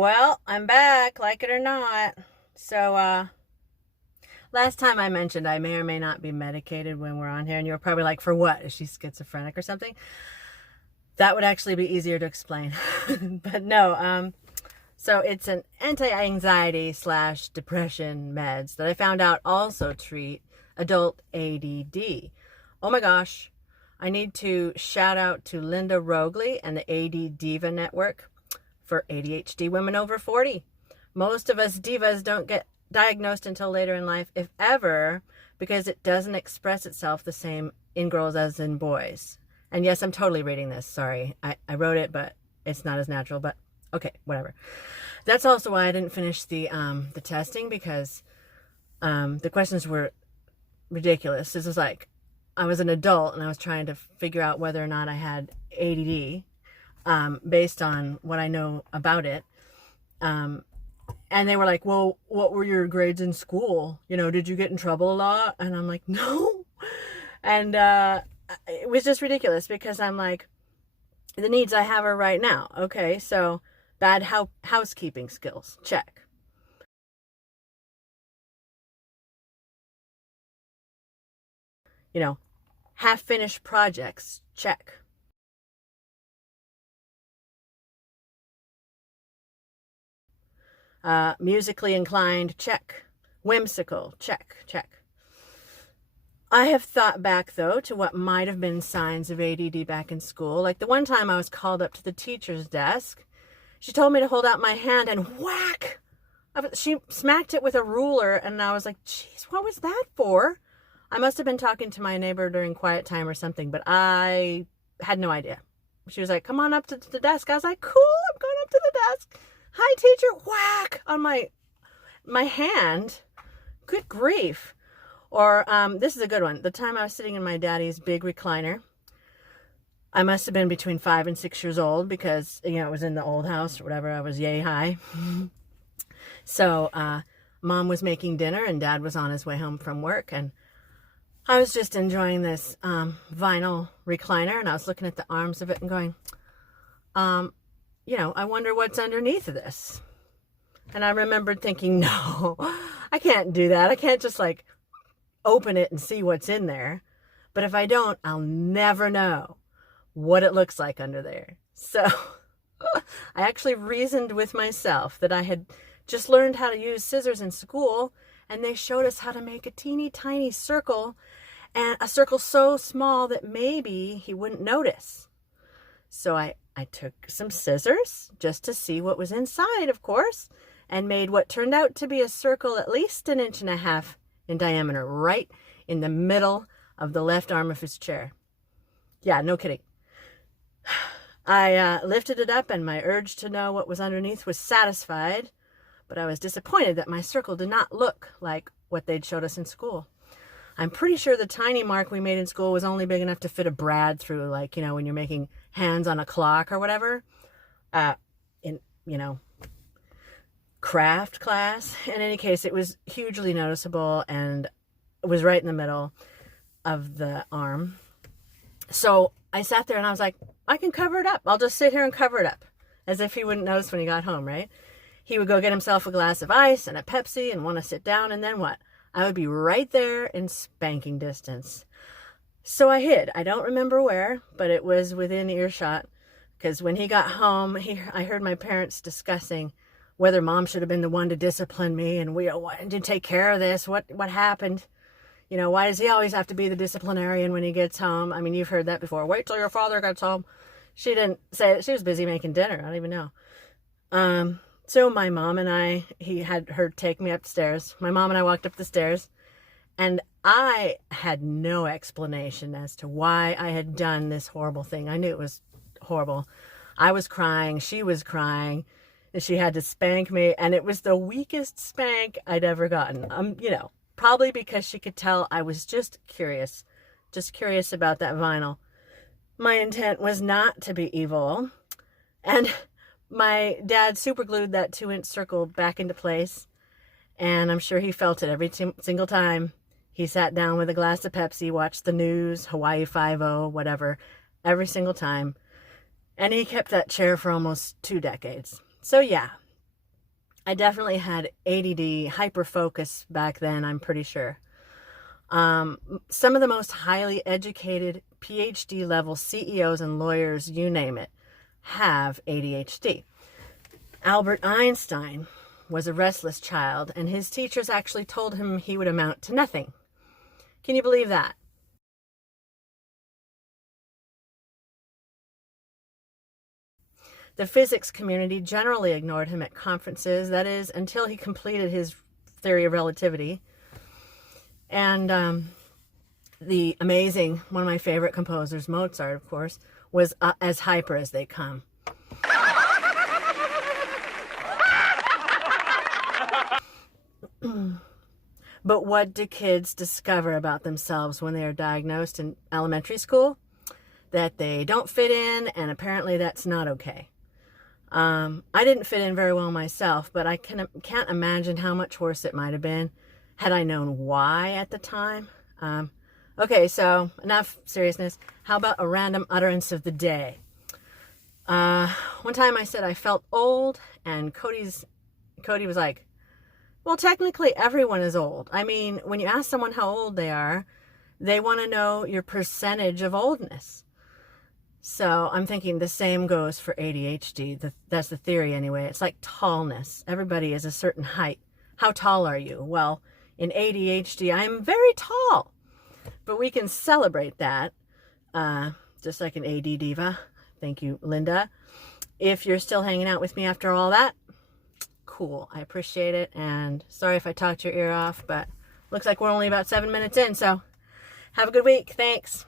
Well, I'm back, like it or not. So, last time I mentioned I may or may not be medicated when we're on here, and you were probably like, for what? Is she schizophrenic or something? That would actually be easier to explain. But no, so it's an anti-anxiety slash depression meds that I found out also treat adult ADD. Oh my gosh. I need to shout out to Linda Roggli and the ADDiva network for ADHD women over 40. Most of us divas don't get diagnosed until later in life, if ever, because it doesn't express itself the same in girls as in boys. And yes, I'm totally reading this. Sorry. I wrote it, but it's not as natural. But okay, whatever. That's also why I didn't finish the testing, because the questions were ridiculous. This was like, I was an adult and I was trying to figure out whether or not I had ADD based on what I know about it. And they were like, well, what were your grades in school? You know, did you get in trouble a lot? And I'm like, no. And it was just ridiculous, because I'm like, the needs I have are right now. Okay, so bad housekeeping skills, check. You know, half-finished projects, check. Musically inclined, check. Whimsical, check, check. I have thought back, though, to what might have been signs of ADD back in school. Like the one time I was called up to the teacher's desk. She told me to hold out my hand and whack! She smacked it with a ruler, and I was like, geez, what was that for? I must have been talking to my neighbor during quiet time or something, but I had no idea. She was like, come on up to the desk. I was like, cool, I'm going up to the desk. Hi, teacher, whack on my hand. Good grief. Or this is a good one. The time I was sitting in my daddy's big recliner, I must have been between 5 and 6 years old, because, you know, it was in the old house or whatever. I was yay high. So mom was making dinner and dad was on his way home from work, and I was just enjoying this vinyl recliner, and I was looking at the arms of it and going, you know, I wonder what's underneath of this. And I remembered thinking, no, I can't do that. I can't just like open it and see what's in there. But if I don't, I'll never know what it looks like under there. So I actually reasoned with myself that I had just learned how to use scissors in school, and they showed us how to make a teeny tiny circle, and a circle so small that maybe he wouldn't notice. So I took some scissors just to see what was inside, of course, and made what turned out to be a circle at least 1.5 inches in diameter, right in the middle of the left arm of his chair. Yeah, no kidding. I lifted it up, and my urge to know what was underneath was satisfied, but I was disappointed that my circle did not look like what they'd showed us in school. I'm pretty sure the tiny mark we made in school was only big enough to fit a brad through, like, you know, when you're making hands on a clock or whatever, in, you know, craft class. In any case, it was hugely noticeable, and it was right in the middle of the arm. So I sat there and I was like, I can cover it up. I'll just sit here and cover it up, as if he wouldn't notice when he got home, right? He would go get himself a glass of ice and a Pepsi and want to sit down, and then what? I would be right there in spanking distance. So I hid. I don't remember where, but it was within earshot, because when he got home, I heard my parents discussing whether mom should have been the one to discipline me, and why didn't you take care of this? What happened? You know, why does he always have to be the disciplinarian when he gets home? I mean, you've heard that before. Wait till your father gets home. She didn't say it. She was busy making dinner. I don't even know. So my mom and he had her take me upstairs. My mom and I walked up the stairs, and I had no explanation as to why I had done this horrible thing. I knew it was horrible. I was crying. She was crying. And she had to spank me, and it was the weakest spank I'd ever gotten. You know, probably because she could tell I was just curious about that vinyl. My intent was not to be evil, and my dad superglued that 2-inch circle back into place, and I'm sure he felt it every single time. He sat down with a glass of Pepsi, watched the news, Hawaii 5-0, whatever, every single time. And he kept that chair for almost 2 decades. So yeah, I definitely had ADD, hyperfocus back then, I'm pretty sure. Some of the most highly educated PhD level CEOs and lawyers, you name it, have ADHD. Albert Einstein was a restless child, and his teachers actually told him he would amount to nothing. Can you believe that? The physics community generally ignored him at conferences, that is, until he completed his theory of relativity. And the amazing, one of my favorite composers, Mozart, of course, was as hyper as they come. But what do kids discover about themselves when they are diagnosed in elementary school? That they don't fit in, and apparently that's not okay. I didn't fit in very well myself, but I can't imagine how much worse it might have been had I known why at the time. Okay, so enough seriousness. How about a random utterance of the day? One time I said I felt old, and Cody was like, well, technically everyone is old. I mean, when you ask someone how old they are, they want to know your percentage of oldness. So I'm thinking the same goes for ADHD. That's the theory anyway. It's like tallness. Everybody is a certain height. How tall are you? Well, in ADHD, I'm very tall. But we can celebrate that, just like an ADDiva. Thank you, Linda. If you're still hanging out with me after all that, cool. I appreciate it. And sorry if I talked your ear off, but looks like we're only about 7 minutes in. So have a good week. Thanks.